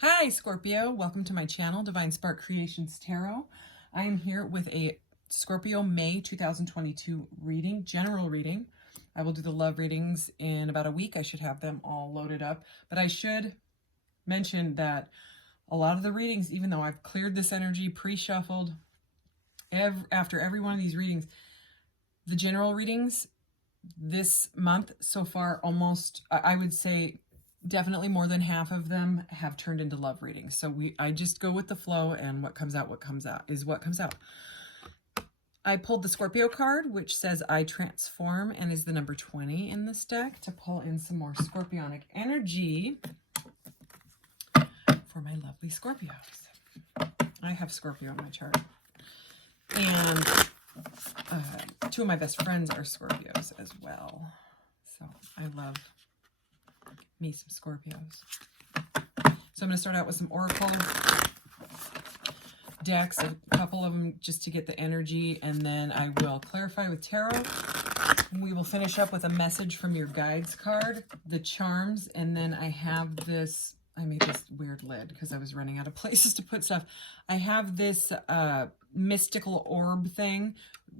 Hi, Scorpio. Welcome to my channel, Divine Spark Creations Tarot. I am here with a Scorpio May 2022 reading, general reading. I will do the love readings in about a week. I should have them all loaded up. But I should mention that a lot of the readings, even though I've cleared this energy, pre-shuffled, after every one of these readings, the general readings this month so far, almost, I would say, definitely more than half of them have turned into love readings. So I just go with the flow, and what comes out is what comes out. I pulled the Scorpio card, which says I transform, and is the number 20 in this deck, to pull in some more Scorpionic energy for my lovely Scorpios. I have Scorpio in my chart. And two of my best friends are Scorpios as well. So I love me some Scorpios. So I'm going to start out with some oracle decks, a couple of them just to get the energy, and then I will clarify with tarot. And we will finish up with a message from your guides card, the charms, and then I have this, I made this weird lid because I was running out of places to put stuff. I have this mystical orb thing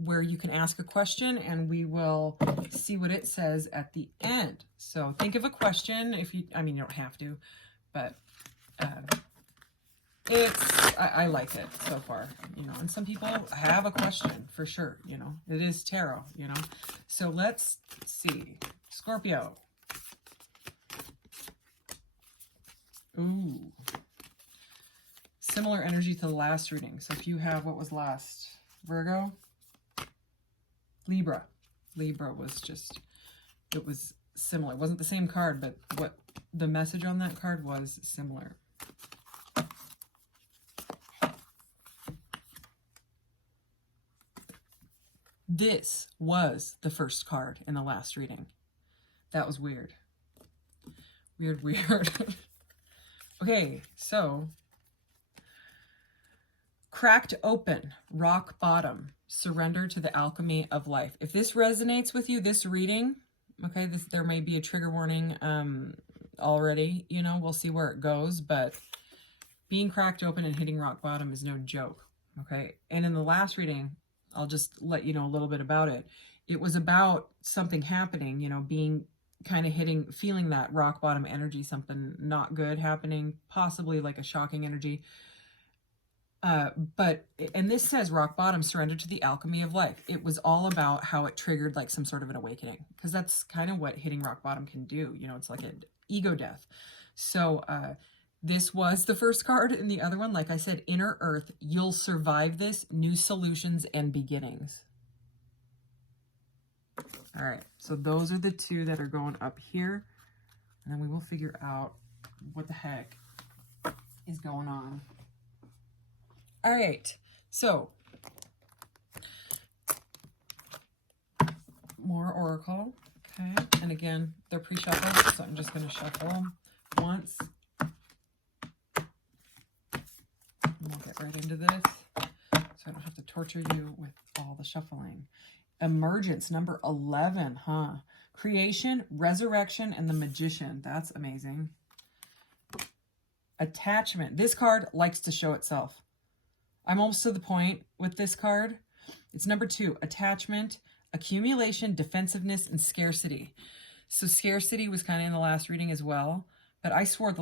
where you can ask a question and we will see what it says at the end. So think of a question if you, I mean, you don't have to, but I like it so far, you know, and some people have a question for sure, you know, it is tarot, you know. So let's see. Scorpio. Ooh. Similar energy to the last reading. So if you have, what was last? Virgo? Libra. Libra was just, it was similar. It wasn't the same card, but what the message on that card was similar. This was the first card in the last reading. That was weird. Weird. Okay, so cracked open, rock bottom, surrender to the alchemy of life. If this resonates with you, this reading, okay, there may be a trigger warning already, you know, we'll see where it goes, but being cracked open and hitting rock bottom is no joke, okay? And in the last reading, I'll just let you know a little bit about it. It was about something happening, you know, being kind of feeling that rock bottom energy, something not good happening, possibly like a shocking energy. And this says rock bottom, surrender to the alchemy of life. It was all about how it triggered like some sort of an awakening, because that's kind of what hitting rock bottom can do. You know, it's like an ego death. So this was the first card, and the other one, like I said, inner earth, you'll survive this, new solutions and beginnings. All right, so those are the two that are going up here, and then we will figure out what the heck is going on. All right, so more oracle, okay, and again, they're pre-shuffled, so I'm just going to shuffle them once, and we'll get right into this, so I don't have to torture you with all the shuffling. Emergence, number 11, huh? Creation, resurrection, and the magician. That's amazing. Attachment. This card likes to show itself. I'm almost to the point with this card. It's number 2, attachment, accumulation, defensiveness, and scarcity. So scarcity was kind of in the last reading as well, but I swore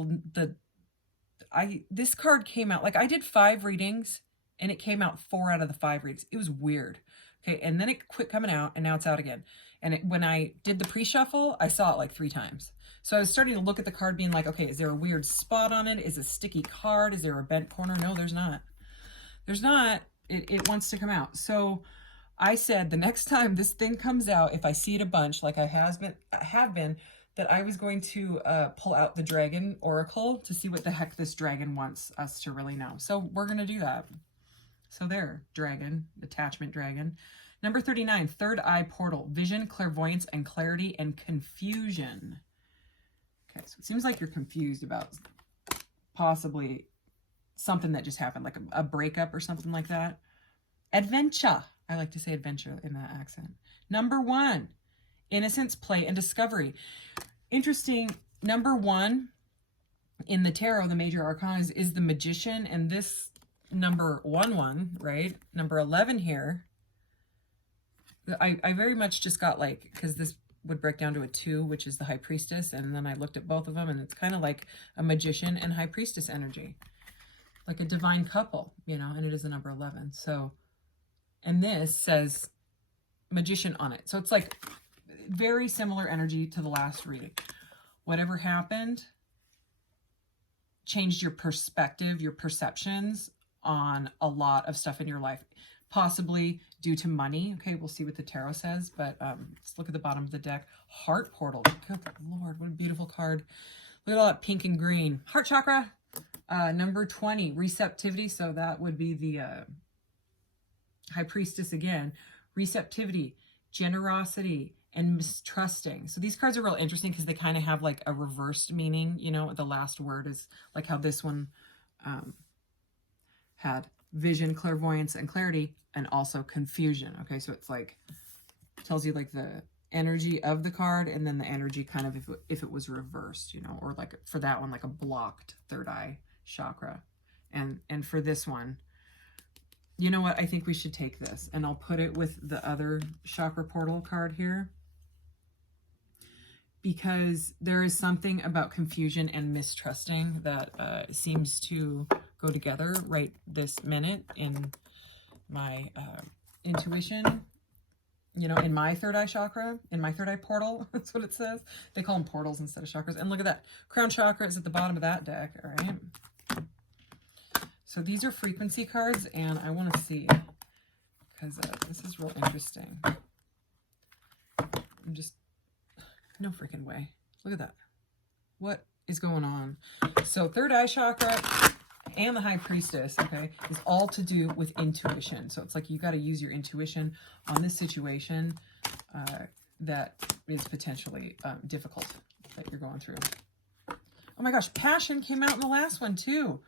this card came out, like I did 5 readings and it came out 4 out of the 5 readings. It was weird. Okay, and then it quit coming out, and now it's out again. And when I did the pre-shuffle, I saw it like 3 times. So I was starting to look at the card being like, okay, is there a weird spot on it? Is it a sticky card? Is there a bent corner? No, there's not. There's not. It wants to come out. So I said the next time this thing comes out, if I see it a bunch, like I have been, that I was going to pull out the dragon oracle to see what the heck this dragon wants us to really know. So we're going to do that. So there, dragon, attachment dragon. Number 39, third eye portal, vision, clairvoyance, and clarity, and confusion. Okay, so it seems like you're confused about possibly something that just happened, like a breakup or something like that. Adventure. I like to say adventure in that accent. Number 1, innocence, play, and discovery. Interesting. Number 1 in the tarot, the major arcana is the Magician, and this number 11, right? Number 11 here. I very much just got like, because this would break down to a 2, which is the High Priestess, and then I looked at both of them, and it's kind of like a Magician and High Priestess energy, like a divine couple, you know, and it is the number 11. So, and this says Magician on it. So it's like very similar energy to the last reading. Whatever happened changed your perspective, your perceptions on a lot of stuff in your life, possibly due to money. Okay, we'll see what the tarot says, but let's look at the bottom of the deck. Heart portal. Good Lord, what a beautiful card. Look at all that pink and green. Heart chakra. Number 20, receptivity. So that would be the High Priestess again. Receptivity, generosity, and mistrusting. So these cards are real interesting because they kind of have like a reversed meaning. You know, the last word is like how this one had vision, clairvoyance, and clarity, and also confusion. Okay, so it's like, tells you like the energy of the card, and then the energy kind of if it was reversed, you know, or like for that one, like a blocked third eye chakra. And for this one, you know what? I think we should take this, and I'll put it with the other chakra portal card here, because there is something about confusion and mistrusting that seems to go together right this minute in my intuition, you know, in my third eye chakra, in my third eye portal. That's what it says. They call them portals instead of chakras. And look at that. Crown chakra is at the bottom of that deck. All right. So these are frequency cards, and I want to see, because this is real interesting. I'm just, no freaking way. Look at that. What is going on? So third eye chakra and the High Priestess, okay, is all to do with intuition. So it's like you got to use your intuition on this situation that is potentially difficult that you're going through. Oh my gosh, passion came out in the last one too.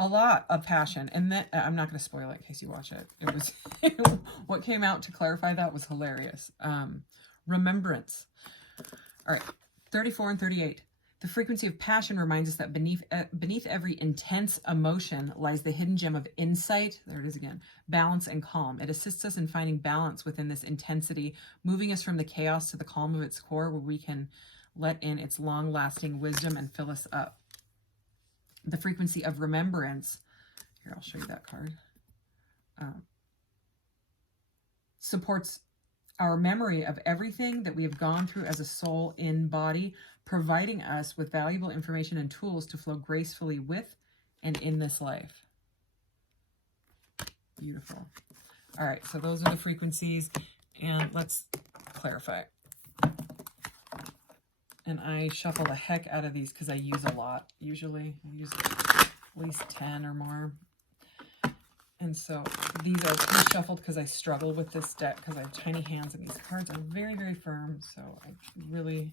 A lot of passion. And then I'm not going to spoil it in case you watch it. It was what came out to clarify that was hilarious. Remembrance. All right, 34 and 38. The frequency of passion reminds us that beneath every intense emotion lies the hidden gem of insight. There it is again. Balance and calm. It assists us in finding balance within this intensity, moving us from the chaos to the calm of its core, where we can let in its long-lasting wisdom and fill us up. The frequency of remembrance. Here, I'll show you that card. Supports our memory of everything that we have gone through as a soul in body, providing us with valuable information and tools to flow gracefully with and in this life. Beautiful. All right, so those are the frequencies, and let's clarify. And I shuffle the heck out of these because I use a lot. Usually I use at least 10 or more. And so these are pre-shuffled because I struggle with this deck because I have tiny hands, and these cards are very, very firm. So I really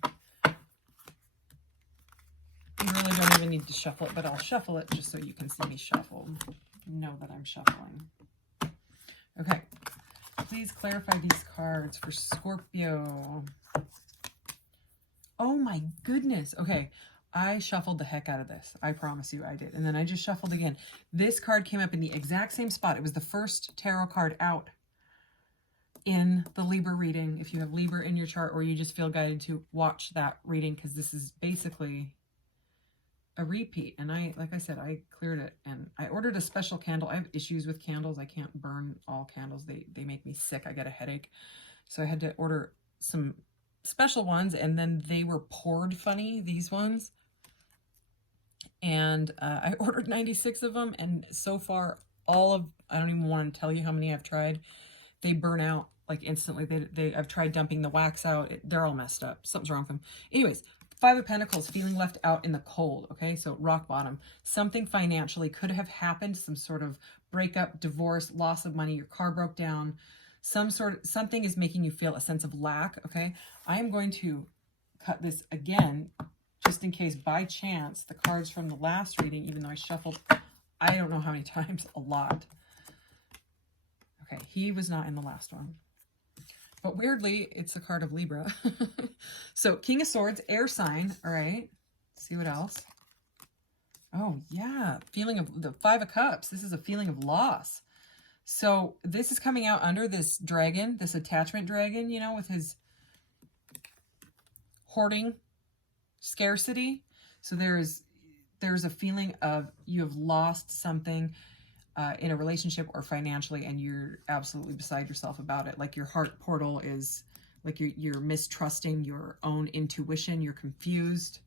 don't even need to shuffle it, but I'll shuffle it just so you can see me shuffle. Know that I'm shuffling. Okay, please clarify these cards for Scorpio. Oh my goodness. Okay, I shuffled the heck out of this. I promise you I did. And then I just shuffled again. This card came up in the exact same spot. It was the first tarot card out in the Libra reading. If you have Libra in your chart, or you just feel guided to watch that reading, because this is basically a repeat. And like I said, I cleared it, and I ordered a special candle. I have issues with candles. I can't burn all candles. They make me sick. I get a headache. So I had to order some special ones, and then they were poured funny, these ones. And I ordered 96 of them, and so far I don't even want to tell you how many I've tried. They burn out like instantly. I've tried dumping the wax out. They're all messed up. Something's wrong with them. Anyways, Five of Pentacles, feeling left out in the cold. Okay, so rock bottom. Something financially could have happened, some sort of breakup, divorce, loss of money, your car broke down. Something is making you feel a sense of lack. Okay, I am going to cut this again, just in case by chance the cards from the last reading, even though I shuffled, I don't know how many times, a lot. Okay, he was not in the last one. But weirdly, it's a card of Libra. So King of Swords, air sign. All right, see what else. Oh, yeah. Feeling of the Five of Cups. This is a feeling of loss. So this is coming out under this dragon, this attachment dragon, you know, with his hoarding scarcity. So there's a feeling of you have lost something in a relationship or financially, and you're absolutely beside yourself about it. Like your heart portal is like you're mistrusting your own intuition. You're confused.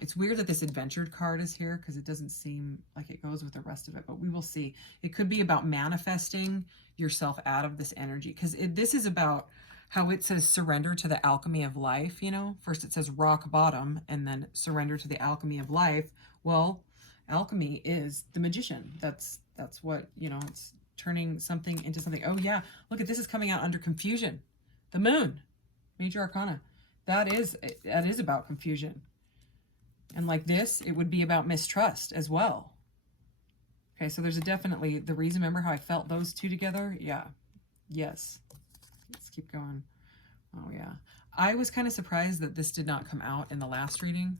It's weird that this adventured card is here because it doesn't seem like it goes with the rest of it, but we will see. It could be about manifesting yourself out of this energy, because this is about how it says surrender to the alchemy of life, you know? First it says rock bottom and then surrender to the alchemy of life. Well, alchemy is the magician. That's what, you know, it's turning something into something. Oh yeah, look at this is coming out under confusion. The moon, major arcana. That is about confusion. And like this, it would be about mistrust as well. Okay, so there's a definitely, the reason, remember how I felt those two together? Yeah. Yes. Let's keep going. Oh, yeah. I was kind of surprised that this did not come out in the last reading,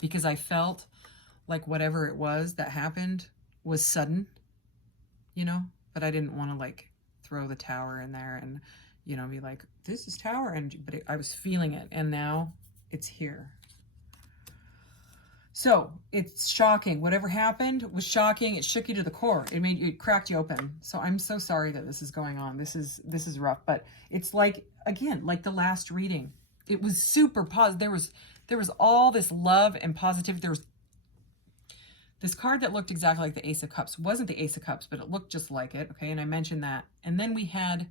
because I felt like whatever it was that happened was sudden, you know, but I didn't want to like throw the tower in there and, you know, be like, this is tower energy, but I was feeling it, and now it's here. So it's shocking. Whatever happened was shocking. It shook you to the core. It cracked you open. So I'm so sorry that this is going on. This is rough, but it's like, again, like the last reading, it was super positive. There was all this love and positivity. There was this card that looked exactly like the Ace of Cups. Wasn't the Ace of Cups, but it looked just like it. Okay. And I mentioned that. And then we had,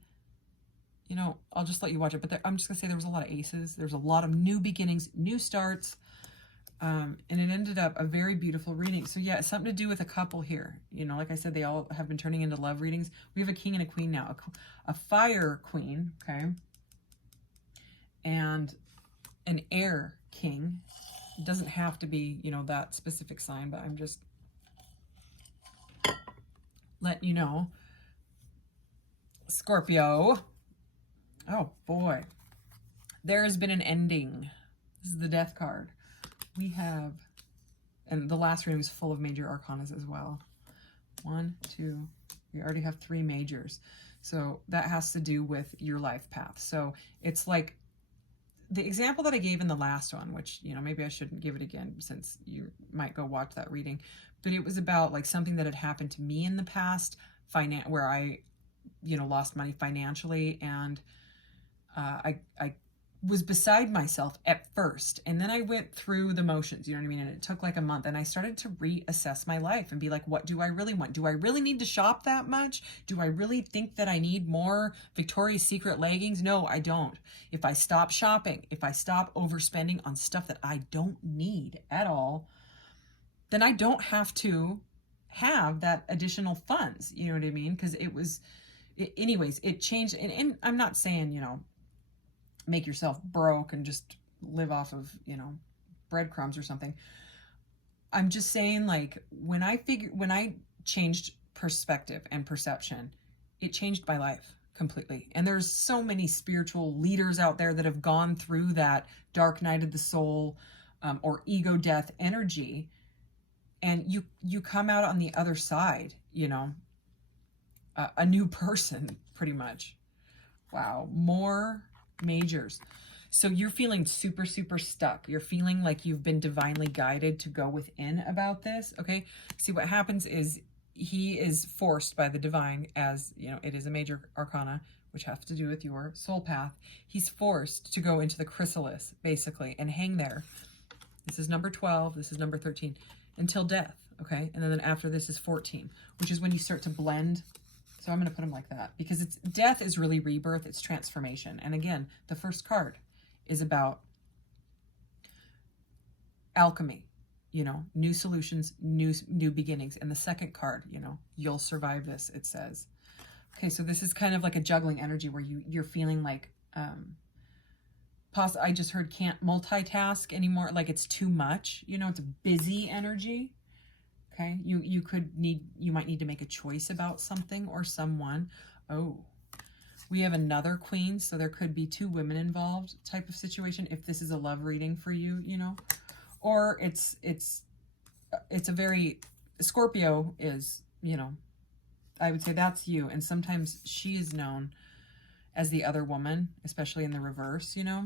you know, I'll just let you watch it, but I'm just gonna say there was a lot of aces. There's a lot of new beginnings, new starts. And it ended up a very beautiful reading. So yeah, it's something to do with a couple here. You know, like I said, they all have been turning into love readings. We have a king and a queen now, a fire queen, okay, and an air king. It doesn't have to be, you know, that specific sign, but I'm just letting you know. Scorpio. Oh boy. There has been an ending. This is the death card. We have, and the last reading was full of major arcanas as well. 1, 2, we already have 3 majors. So that has to do with your life path. So it's like the example that I gave in the last one, which, you know, maybe I shouldn't give it again since you might go watch that reading, but it was about like something that had happened to me in the past, where I, you know, lost money financially, and I was beside myself at first, and then I went through the motions, you know what I mean, and it took like a month, and I started to reassess my life and be like, what do I really want? Do I really need to shop that much? Do I really think that I need more Victoria's Secret leggings? No, I don't. If I stop shopping, if I stop overspending on stuff that I don't need at all, then I don't have to have that additional funds, you know what I mean? Because anyways, it changed, and I'm not saying, you know, make yourself broke and just live off of, you know, breadcrumbs or something. I'm just saying, like, when I changed perspective and perception, it changed my life completely. And there's so many spiritual leaders out there that have gone through that dark night of the soul, or ego death energy, and you come out on the other side, you know, a new person, pretty much. Wow, more majors. So you're feeling super, super stuck. You're feeling like you've been divinely guided to go within about this, okay? See, what happens is he is forced by the divine, as, you know, it is a major arcana, which has to do with your soul path. He's forced to go into the chrysalis, basically, and hang there. This is number 12. This is number 13. Until death, okay? And then after this is 14, which is when you start to blend. So I'm going to put them like that, because death is really rebirth. It's transformation. And again, the first card is about alchemy, you know, new solutions, new beginnings. And the second card, you know, you'll survive this, it says. Okay, so this is kind of like a juggling energy where you're feeling like, I just heard can't multitask anymore. Like it's too much, you know, it's a busy energy. Okay, you might need to make a choice about something or someone. Oh, we have another queen, so there could be 2 women involved type of situation if this is a love reading for you, you know. Or it's it's a very, Scorpio is, you know, I would say that's you. And sometimes she is known as the other woman, especially in the reverse, you know,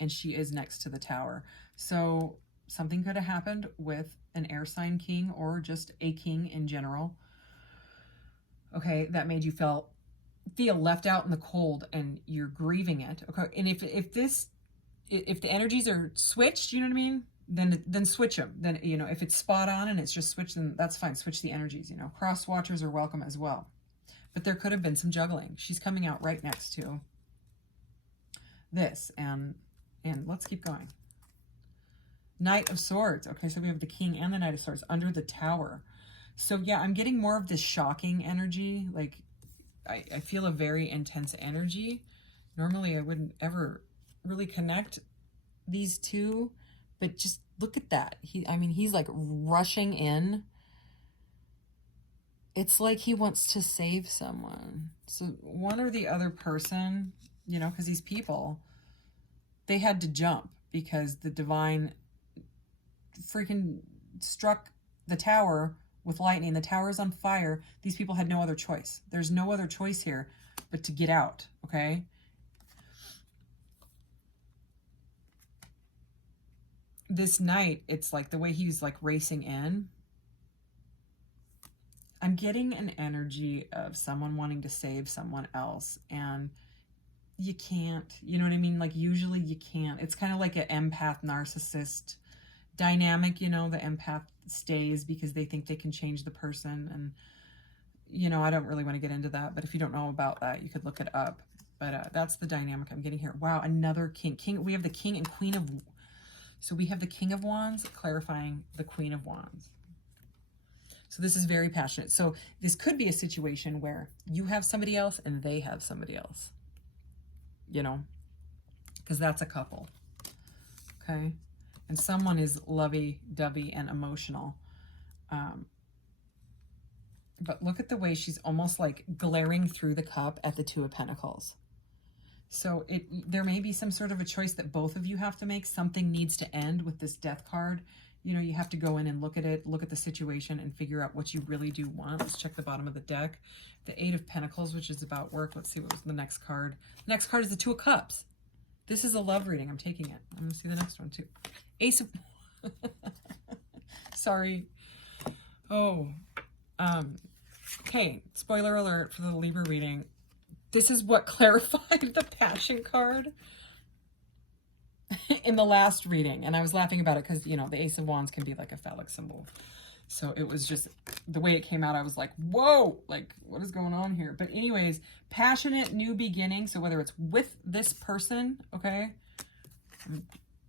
and she is next to the Tower. So something could have happened with an air sign king or just a king in general. Okay, that made you feel left out in the cold and you're grieving it. Okay, and if the energies are switched, you know what I mean? Then switch them. Then, you know, if it's spot on and it's just switched, then that's fine. Switch the energies, you know. Cross watchers are welcome as well. But there could have been some juggling. She's coming out right next to this. And let's keep going. Knight of Swords. Okay, so we have the King and the Knight of Swords under the Tower. So yeah, I'm getting more of this shocking energy. Like, I feel a very intense energy. Normally, I wouldn't ever really connect these two, but just look at that. He's like rushing in. It's like he wants to save someone. So one or the other person, you know, because these people, they had to jump because the divine freaking struck the Tower with lightning. The Tower is on fire. These people had no other choice. There's no other choice here but to get out, okay? This knight, it's like the way he's like racing in. I'm getting an energy of someone wanting to save someone else, and you can't, you know what I mean? Like, usually you can't. It's kind of like an empath narcissist dynamic, you know. The empath stays because they think they can change the person, and, you know, I don't really want to get into that, but if you don't know about that, you could look it up. But that's the dynamic I'm getting here. Wow, another king. We have the King and Queen of, so we have the King of Wands clarifying the Queen of Wands. So this is very passionate. So this could be a situation where you have somebody else and they have somebody else, you know, because that's a couple, okay? And someone is lovey-dovey and emotional. But look at the way she's almost like glaring through the cup at the Two of Pentacles. So there may be some sort of a choice that both of you have to make. Something needs to end with this Death card. You know, you have to go in and look at it, look at the situation, and figure out what you really do want. Let's check the bottom of the deck. The Eight of Pentacles, which is about work. Let's see what was the next card. The next card is the Two of Cups. This is a love reading. I'm taking it. I'm going to see the next one, too. Ace of... Sorry. Oh. Okay. Spoiler alert for the Libra reading. This is what clarified the Passion card in the last reading, and I was laughing about it because, you know, the Ace of Wands can be like a phallic symbol. So it was just the way it came out. I was like, whoa, like, what is going on here? But anyways, passionate new beginning. So whether it's with this person, okay, I'm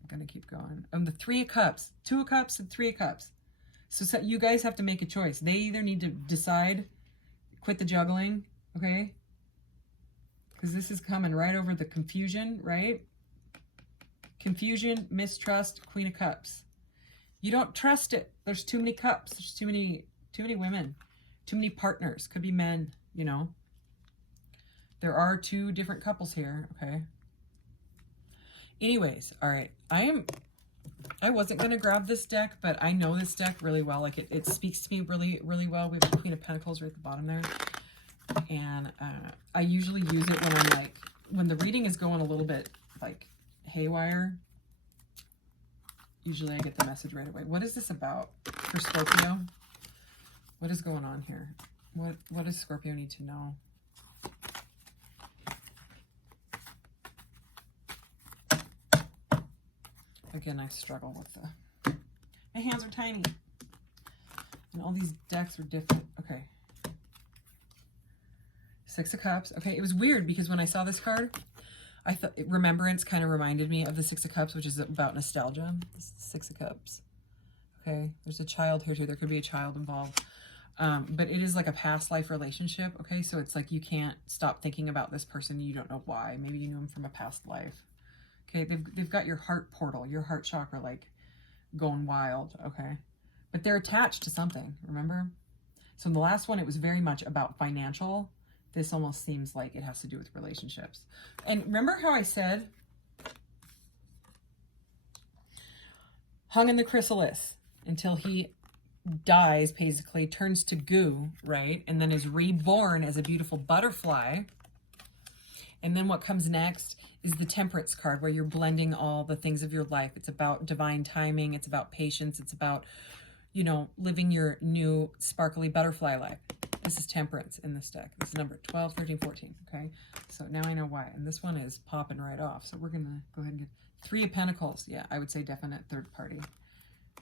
gonna keep going. The Three of Cups, Two of Cups, and Three of Cups. So you guys have to make a choice. They either need to decide, quit the juggling, okay, because this is coming right over the confusion, right? Confusion, mistrust, Queen of Cups. You don't trust it. There's too many cups. There's too many women, too many partners. Could be men, you know. There are two different couples here, okay? Anyways, all right. I wasn't going to grab this deck, but I know this deck really well. Like, it speaks to me really, really well. We have the Queen of Pentacles right at the bottom there. And I usually use it when I'm like, when the reading is going a little bit like haywire. Usually I get the message right away. What is this about for Scorpio? What is going on here? What does Scorpio need to know? Again, I struggle with my hands are tiny. And all these decks are different. Okay. Six of Cups. Okay, it was weird because when I saw this card, I thought Remembrance kind of reminded me of the Six of Cups, which is about nostalgia. Six of Cups. Okay, there's a child here too. There could be a child involved. But it is like a past life relationship. Okay, so it's like you can't stop thinking about this person. You don't know why. Maybe you knew him from a past life. Okay, they've got your heart portal, your heart chakra, like going wild. Okay, but they're attached to something. Remember? So in the last one, it was very much about financial. This almost seems like it has to do with relationships. And remember how I said, hung in the chrysalis until he dies, basically, turns to goo, right? And then is reborn as a beautiful butterfly. And then what comes next is the Temperance card, where you're blending all the things of your life. It's about divine timing. It's about patience. It's about, you know, living your new sparkly butterfly life. This is Temperance in this deck. This is number 12, 13, 14, okay? So now I know why. And this one is popping right off. So we're going to go ahead and get Three of Pentacles. Yeah, I would say definite third party.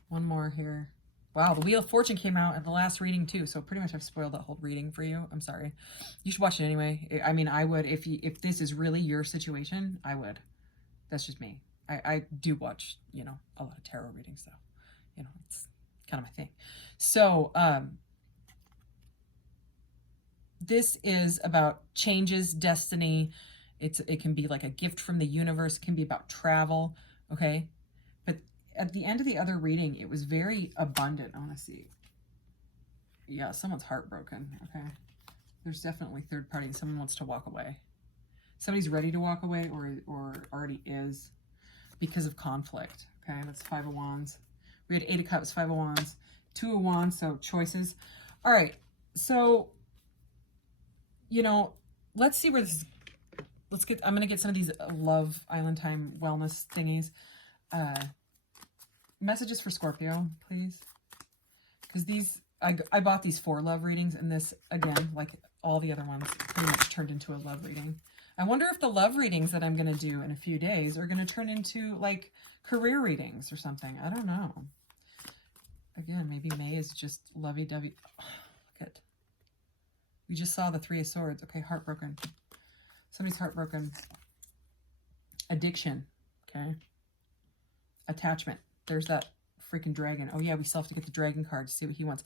One more here. Wow, the Wheel of Fortune came out at the last reading too, so pretty much I've spoiled that whole reading for you. I'm sorry. You should watch it anyway. I mean, I would, if this is really your situation, I would. That's just me. I do watch, you know, a lot of tarot readings, so, you know, it's kind of my thing. So, this is about changes, destiny. It can be like a gift from the universe. It can be about travel, okay? But at the end of the other reading, it was very abundant. I want to see. Yeah, someone's heartbroken, okay? There's definitely third party. Someone wants to walk away. Somebody's ready to walk away or already is because of conflict, okay? That's Five of Wands. We had Eight of Cups, Five of Wands, Two of Wands, so choices. All right, so, you know, let's see where this is. I'm going to get some of these Love Island Time wellness thingies. Messages for Scorpio, please. Because these, I bought these 4 love readings, and this, again, like all the other ones, pretty much turned into a love reading. I wonder if the love readings that I'm going to do in a few days are going to turn into, like, career readings or something. I don't know. Again, maybe May is just lovey-dovey. Oh, look at. We just saw the Three of Swords. Okay, heartbroken. Somebody's heartbroken. Addiction. Okay. Attachment. There's that freaking dragon. Oh, yeah, we still have to get the dragon card to see what he wants.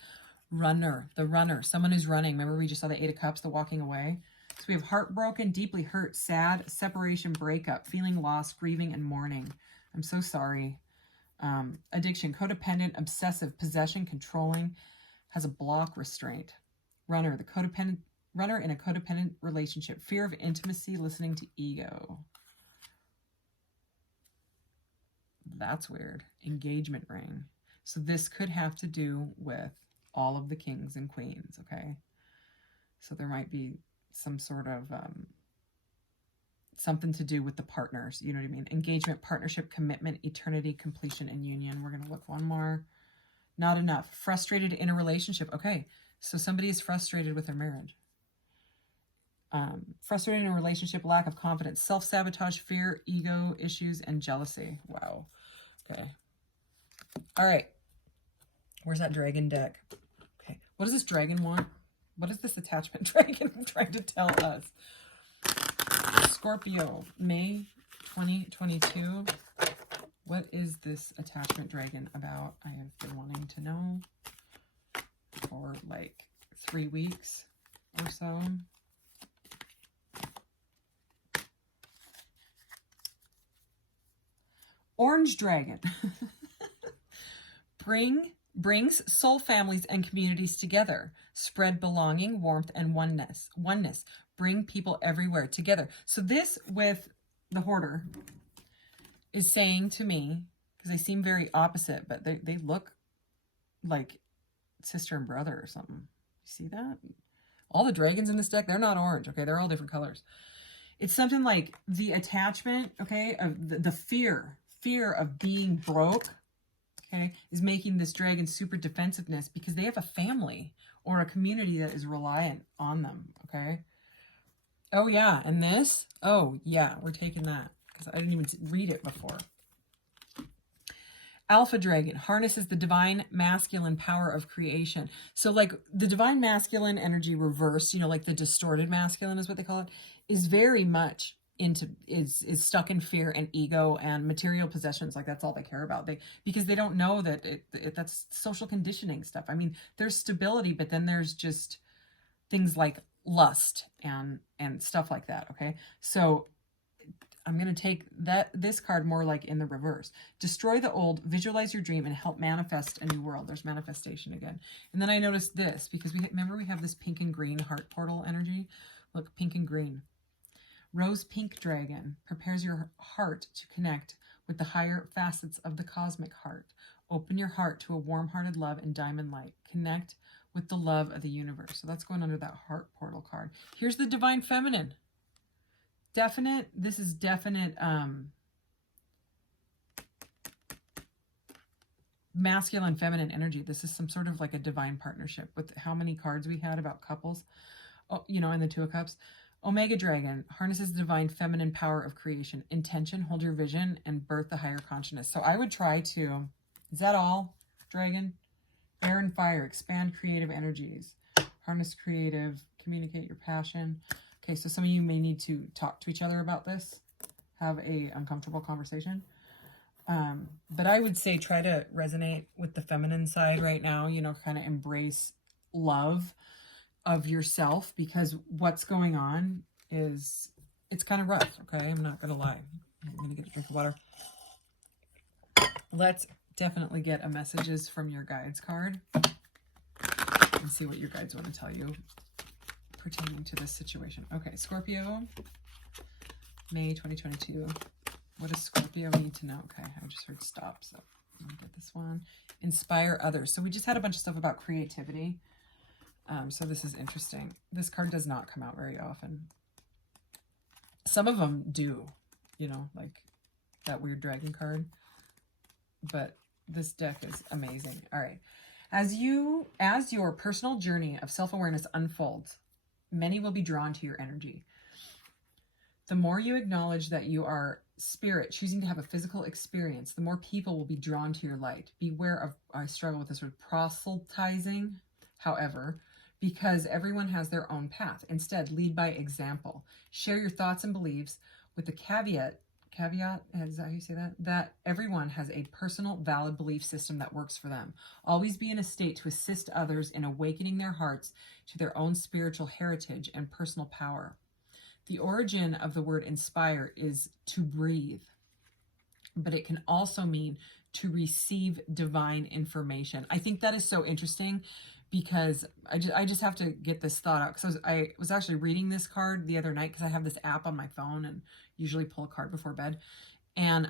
Runner. The runner. Someone who's running. Remember we just saw the Eight of Cups, the walking away? So we have heartbroken, deeply hurt, sad, separation, breakup, feeling lost, grieving, and mourning. I'm so sorry. Addiction. Codependent, obsessive, possession, controlling, has a block, restraint. Runner. The codependent. Runner in a codependent relationship. Fear of intimacy, listening to ego. That's weird. Engagement ring. So this could have to do with all of the kings and queens, okay? So there might be some sort of something to do with the partners, you know what I mean? Engagement, partnership, commitment, eternity, completion, and union. We're going to look one more. Not enough. Frustrated in a relationship. Okay, so somebody is frustrated with their marriage. Frustrated in a relationship, lack of confidence, self-sabotage, fear, ego issues, and jealousy. Wow. Okay. All right. Where's that dragon deck? Okay. What does this dragon want? What is this attachment dragon trying to tell us? Scorpio, May 2022. What is this attachment dragon about? I have been wanting to know for like 3 weeks or so. Orange dragon. Brings soul families and communities together. Spread belonging, warmth, and oneness. Bring people everywhere together. So this with the hoarder is saying to me, because they seem very opposite, but they look like sister and brother or something. You see that? All the dragons in this deck, they're not orange, okay? They're all different colors. It's something like the attachment, okay, of the fear of being broke, okay, is making this dragon super defensiveness because they have a family or a community that is reliant on them, okay? Oh, yeah, and this? Oh, yeah, we're taking that because I didn't even read it before. Alpha dragon harnesses the divine masculine power of creation. So like the divine masculine energy reversed, you know, like the distorted masculine is what they call it, is very much is stuck in fear and ego and material possessions. Like that's all they care about. Because they don't know that that's social conditioning stuff. I mean, there's stability, but then there's just things like lust and stuff like that. Okay. So I'm going to take this card more like in the reverse. Destroy the old, visualize your dream, and help manifest a new world. There's manifestation again. And then I noticed this because remember we have this pink and green heart portal energy. Look, pink and green. Rose pink dragon prepares your heart to connect with the higher facets of the cosmic heart. Open your heart to a warm-hearted love and diamond light. Connect with the love of the universe. So that's going under that heart portal card. Here's the divine feminine. This is definite masculine feminine energy. This is some sort of like a divine partnership with how many cards we had about couples, you know, in the Two of Cups. Omega Dragon harnesses the divine feminine power of creation. Intention, hold your vision, and birth the higher consciousness. So I would try to, is that all, Dragon? Air and fire, expand creative energies. Harness creative, communicate your passion. Okay, so some of you may need to talk to each other about this. Have a uncomfortable conversation. But I would say try to resonate with the feminine side right now, you know, kind of embrace love of yourself, because what's going on is, it's kind of rough, okay? I'm not going to lie. I'm going to get a drink of water. Let's definitely get a messages from your guides card and see what your guides want to tell you pertaining to this situation. Okay, Scorpio, May 2022. What does Scorpio need to know? Okay, I just heard stop, so I'm going to get this one. Inspire others. So we just had a bunch of stuff about creativity. So this is interesting. This card does not come out very often. Some of them do, you know, like that weird dragon card. But this deck is amazing. All right. As your personal journey of self-awareness unfolds, many will be drawn to your energy. The more you acknowledge that you are spirit choosing to have a physical experience, the more people will be drawn to your light. Beware of, I struggle with this word, proselytizing, however, because everyone has their own path. Instead, lead by example. Share your thoughts and beliefs with the caveat, is that how you say that? That everyone has a personal, valid belief system that works for them. Always be in a state to assist others in awakening their hearts to their own spiritual heritage and personal power. The origin of the word inspire is to breathe, but it can also mean to receive divine information. I think that is so interesting, because I just have to get this thought out, because I was actually reading this card the other night, because I have this app on my phone and usually pull a card before bed. And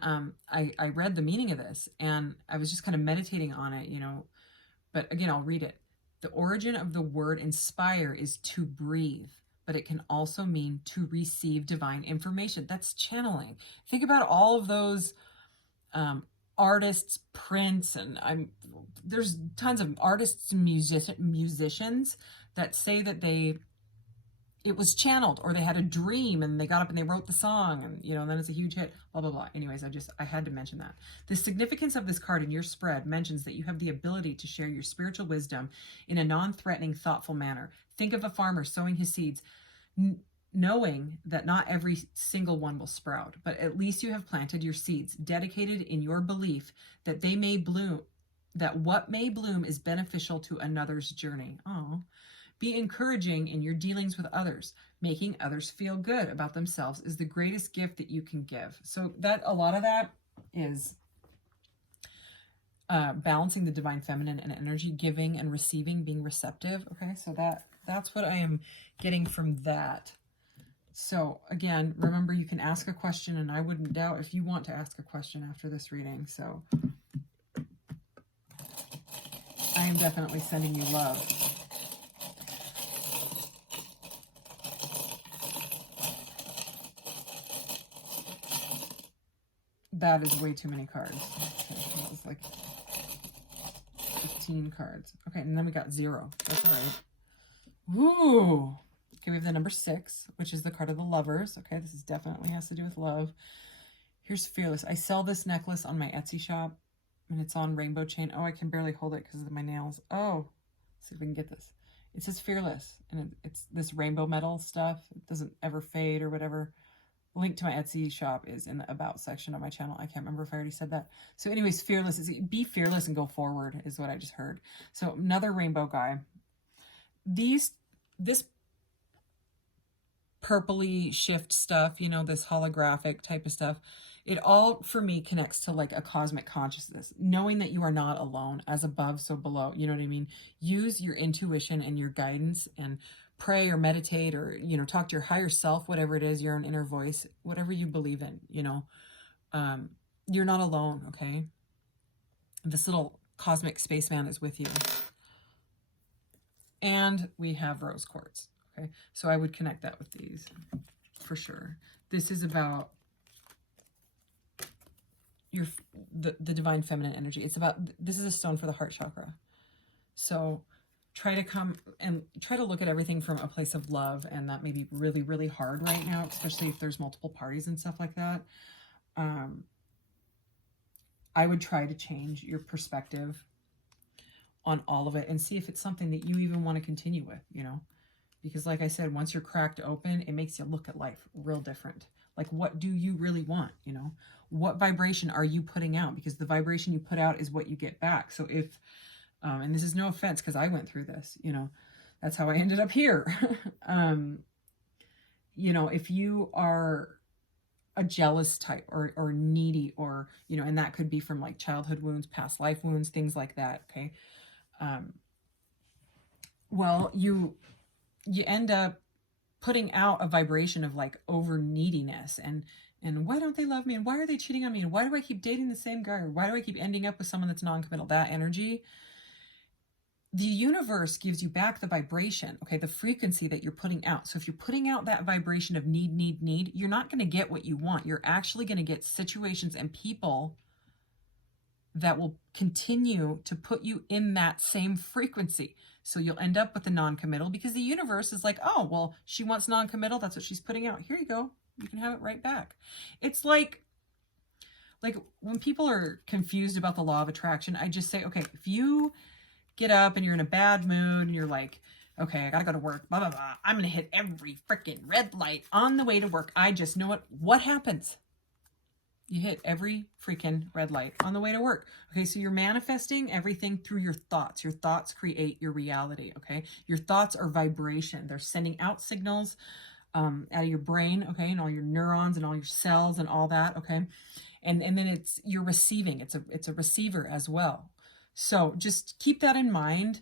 I read the meaning of this, and I was just kind of meditating on it, you know. But again, I'll read it. The origin of the word inspire is to breathe, but it can also mean to receive divine information. That's channeling. Think about all of those artists, Prince, and there's tons of artists and musicians that say that it was channeled, or they had a dream and they got up and they wrote the song, and you know, and then it's a huge hit, blah blah blah. Anyways, I had to mention that. The significance of this card in your spread mentions that you have the ability to share your spiritual wisdom in a non-threatening, thoughtful manner. Think of a farmer sowing his seeds, knowing that not every single one will sprout, but at least you have planted your seeds, dedicated in your belief that they may bloom, that what may bloom is beneficial to another's journey. Oh, be encouraging in your dealings with others. Making others feel good about themselves is the greatest gift that you can give. So that, a lot of that is balancing the divine feminine and energy, giving and receiving, being receptive. Okay, so that's what I am getting from that. So again, remember, you can ask a question, and I wouldn't doubt if you want to ask a question after this reading. So I am definitely sending you love. That is way too many cards. Okay, that was like 15 cards. Okay, and then we got 0. That's all right. Ooh. Okay, we have the number 6, which is the card of the lovers. Okay, this is definitely has to do with love. Here's Fearless. I sell this necklace on my Etsy shop, and it's on rainbow chain. Oh, I can barely hold it because of my nails. Oh, let's see if we can get this. It says Fearless, and it's this rainbow metal stuff. It doesn't ever fade or whatever. Link to my Etsy shop is in the About section of my channel. I can't remember if I already said that. So anyways, Fearless is be fearless and go forward is what I just heard. So another rainbow guy. This purpley shift stuff, you know, this holographic type of stuff, it all for me connects to like a cosmic consciousness, knowing that you are not alone, as above so below, you know what I mean? Use your intuition and your guidance, and pray or meditate, or you know, talk to your higher self, whatever it is, your own inner voice, whatever you believe in, you know. You're not alone. Okay, This little cosmic spaceman is with you. And we have rose quartz. Okay, so I would connect that with these for sure. This is about the divine feminine energy. It's about, this is a stone for the heart chakra. So try to come and try to look at everything from a place of love, and that may be really, really hard right now, especially if there's multiple parties and stuff like that. I would try to change your perspective on all of it and see if it's something that you even want to continue with, you know, because like I said, once you're cracked open, it makes you look at life real different. Like, what do you really want? You know, what vibration are you putting out? Because the vibration you put out is what you get back. So if, and this is no offense, because I went through this, you know, that's how I ended up here. You know, if you are a jealous type or needy, or, you know, and that could be from like childhood wounds, past life wounds, things like that. Okay. Well, you end up putting out a vibration of like over neediness, and why don't they love me? And why are they cheating on me? And why do I keep dating the same guy? Or why do I keep ending up with someone that's non-committal? That energy, the universe gives you back the vibration, okay, the frequency that you're putting out. So if you're putting out that vibration of need, you're not going to get what you want. You're actually going to get situations and people that will continue to put you in that same frequency. So you'll end up with the non-committal, because the universe is like, oh, well, she wants non-committal. That's what she's putting out. Here you go. You can have it right back. It's like when people are confused about the law of attraction, I just say, okay, if you get up and you're in a bad mood and you're like, okay, I gotta go to work, blah, blah, blah. I'm gonna hit every freaking red light on the way to work. I just know what happens? You hit every freaking red light on the way to work. Okay, so you're manifesting everything through your thoughts. Your thoughts create your reality, okay? Your thoughts are vibration. They're sending out signals out of your brain, okay, and all your neurons and all your cells and all that, okay? And then you're receiving. It's a receiver as well. So just keep that in mind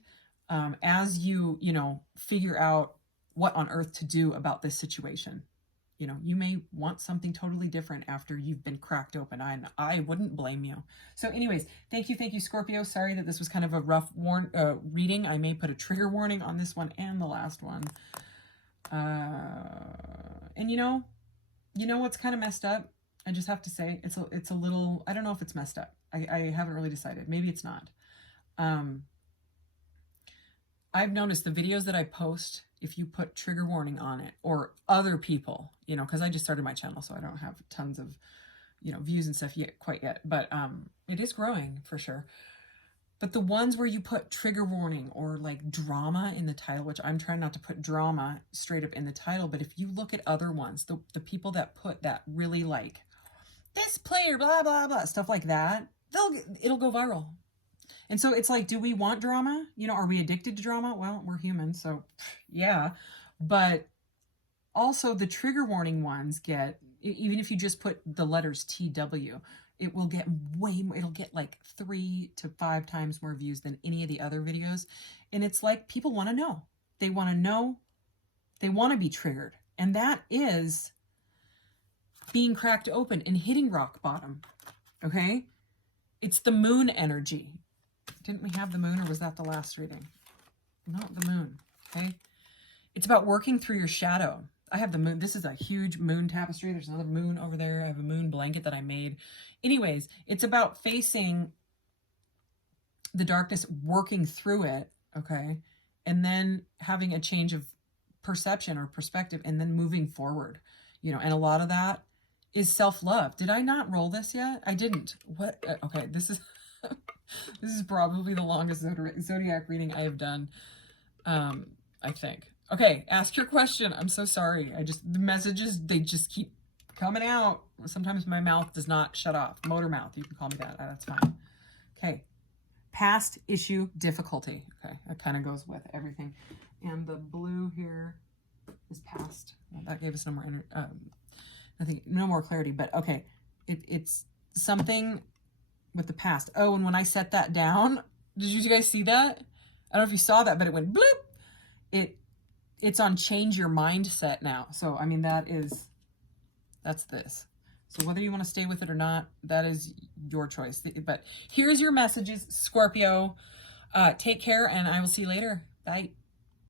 as you know, figure out what on earth to do about this situation. You know, you may want something totally different after you've been cracked open. I wouldn't blame you. So anyways, thank you, Scorpio. Sorry that this was kind of a rough reading. I may put a trigger warning on this one and the last one. And you know what's kind of messed up? I just have to say, it's a little, I don't know if it's messed up. I haven't really decided. Maybe it's not. I've noticed the videos that I post, if you put trigger warning on it, or other people, you know, because I just started my channel, so I don't have tons of, you know, views and stuff quite yet, but it is growing for sure. But the ones where you put trigger warning or like drama in the title, which I'm trying not to put drama straight up in the title, but if you look at other ones, the people that put that really like, this player, blah, blah, blah, stuff like that, it'll go viral. And so it's like, do we want drama? You know, are we addicted to drama? Well, we're human, so yeah. But also the trigger warning ones get, even if you just put the letters TW, it will get way more, it'll get like 3 to 5 times more views than any of the other videos. And it's like, people want to know. They want to know. They want to be triggered. And that is being cracked open and hitting rock bottom. Okay? It's the moon energy. Didn't we have the moon, or was that the last reading? Not the moon. Okay? It's about working through your shadow. I have the moon. This is a huge moon tapestry. There's another moon over there. I have a moon blanket that I made. Anyways, it's about facing the darkness, working through it, okay? And then having a change of perception or perspective, and then moving forward, you know, and a lot of that is self-love. Did I not roll this yet? I didn't. What? Okay, this is this is probably the longest zodiac reading I have done, I think. Okay, ask your question. I'm so sorry. The messages, they just keep coming out. Sometimes my mouth does not shut off. Motor mouth, you can call me that. That's fine. Okay, past issue difficulty. Okay, that kind of goes with everything. And the blue here is past. Well, that gave us no more, no more clarity, but okay. It's something with the past. Oh, and when I set that down, did you guys see that? I don't know if you saw that, but it went bloop. It's on change your mindset now. So, I mean, that's this. So whether you want to stay with it or not, that is your choice. But here's your messages, Scorpio. Take care, and I will see you later. Bye.